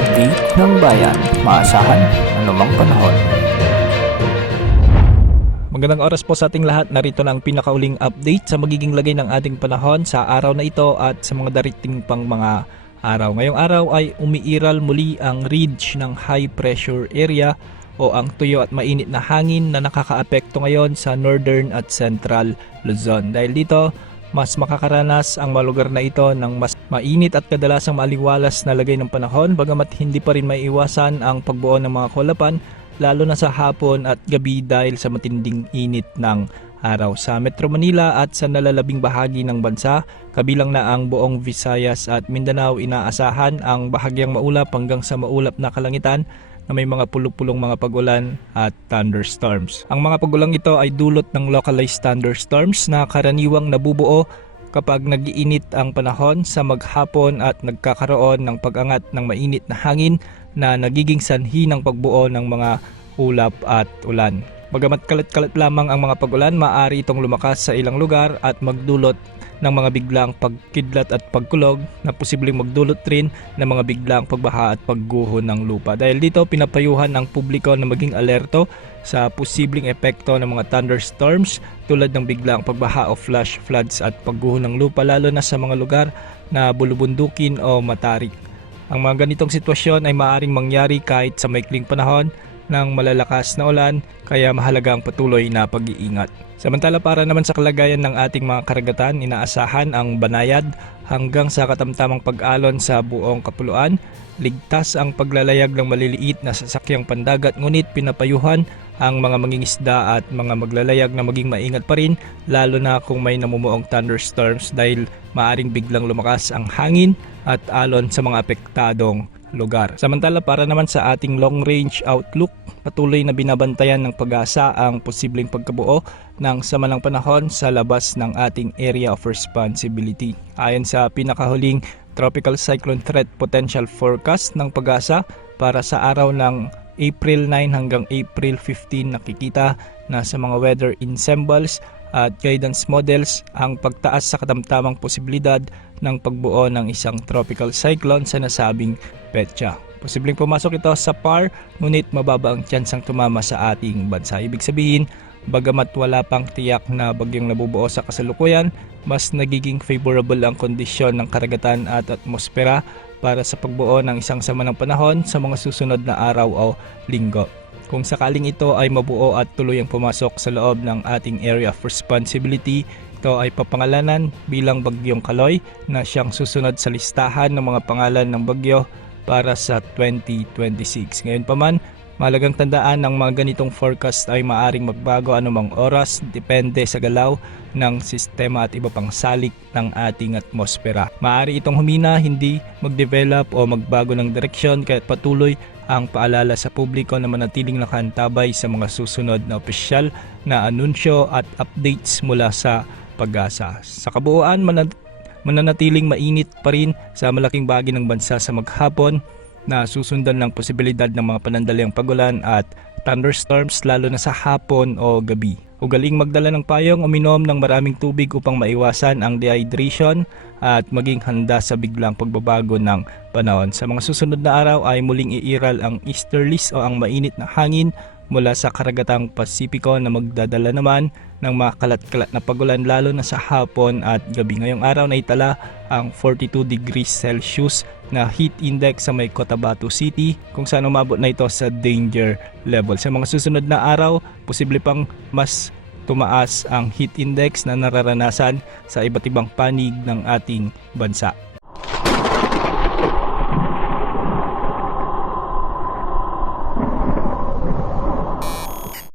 update ng bayan, maasahan anumang panahon. Magandang oras po sa ating lahat. Narito na ang pinakauling update sa magiging lagay ng ating panahon sa araw na ito at sa mga darating pang mga araw. Ngayong araw ay umiiral muli ang ridge ng high pressure area o ang tuyo at mainit na hangin na nakakaapekto ngayon sa northern at central Luzon. Dahil dito, mas makakaranas ang mga lugar na ito ng mas mainit at kadalasang maaliwalas na lagay ng panahon, bagamat hindi pa rin maiiwasan ang pagbuo ng mga kulapan lalo na sa hapon at gabi dahil sa matinding init ng araw. Sa Metro Manila at sa nalalabing bahagi ng bansa, kabilang na ang buong Visayas at Mindanao, inaasahan ang bahagyang maulap hanggang sa maulap na kalangitan na may mga pulupulong mga pag-ulan at thunderstorms. Ang mga pag-ulang ito ay dulot ng localized thunderstorms na karaniwang nabubuo kapag nag-iinit ang panahon sa maghapon at nagkakaroon ng pag-angat ng mainit na hangin na nagiging sanhi ng pagbuo ng mga ulap at ulan. Bagamat kalat-kalat lamang ang mga pag-ulan, maaari itong lumakas sa ilang lugar at magdulot ng mga biglang pagkidlat at pagkulog na posibleng magdulot rin ng mga biglang pagbaha at pagguho ng lupa. Dahil dito, pinapayuhan ng publiko na maging alerto sa posibleng epekto ng mga thunderstorms tulad ng biglang pagbaha o flash floods at pagguho ng lupa lalo na sa mga lugar na bulubundukin o matarik. Ang mga ganitong sitwasyon ay maaaring mangyari kahit sa maikling panahon ng malalakas na ulan, kaya mahalagang patuloy na pag-iingat. Samantala, para naman sa kalagayan ng ating mga karagatan, inaasahan ang banayad hanggang sa katamtamang pag-alon sa buong kapuluan. Ligtas ang paglalayag ng maliliit na sasakyang pandagat, ngunit pinapayuhan ang mga mangingisda at mga maglalayag na maging maingat pa rin lalo na kung may namumuong thunderstorms dahil maaring biglang lumakas ang hangin at alon sa mga apektadong lugar. Samantala, para naman sa ating long range outlook, patuloy na binabantayan ng Pag-asa ang posibleng pagkabuo ng sama ng panahon sa labas ng ating area of responsibility. Ayon sa pinakahuling Tropical Cyclone Threat Potential Forecast ng Pag-asa para sa araw ng April 9 hanggang April 15, nakikita na sa mga weather ensembles at guidance models ang pagtaas sa katamtamang posibilidad ng pagbuo ng isang tropical cyclone sa nasabing petsa. Posibleng pumasok ito sa PAR, ngunit mababa ang tsansang tumama sa ating bansa. Ibig sabihin, bagamat wala pang tiyak na bagyong nabubuo sa kasalukuyan, mas nagiging favorable ang kondisyon ng karagatan at atmosfera para sa pagbuo ng isang sama ng panahon sa mga susunod na araw o linggo. Kung sakaling ito ay mabuo at tuluyang pumasok sa loob ng ating area of responsibility, ito ay papangalanan bilang Bagyong Kaloy na siyang susunod sa listahan ng mga pangalan ng bagyo para sa 2026. Ngayon pa man, mahalagang tandaan ng mga ganitong forecast ay maaring magbago anumang oras depende sa galaw ng sistema at iba pang salik ng ating atmosfera. Maaari itong humina, hindi mag-develop o magbago ng direksyon, kaya patuloy ang paalala sa publiko na manatiling nakaantabay sa mga susunod na opisyal na anunsyo at updates mula sa Pag-asa. Sa kabuuan, mananatiling mainit pa rin sa malaking bahagi ng bansa sa maghapon na susundan ng posibilidad ng mga panandaliang pagulan at thunderstorms lalo na sa hapon o gabi. Ugaling magdala ng payong, uminom ng maraming tubig upang maiwasan ang dehydration at maging handa sa biglang pagbabago ng panahon. Sa mga susunod na araw ay muling iiral ang easterlies o ang mainit na hangin mula sa karagatang Pasipiko na magdadala naman ng mga kalat-kalat na pagulan lalo na sa hapon at gabi. Ngayong araw na itala ang 42 degrees Celsius na heat index sa may Cotabato City kung saan umabot na ito sa danger level. Sa mga susunod na araw, posible pang mas tumaas ang heat index na nararanasan sa iba't ibang panig ng ating bansa.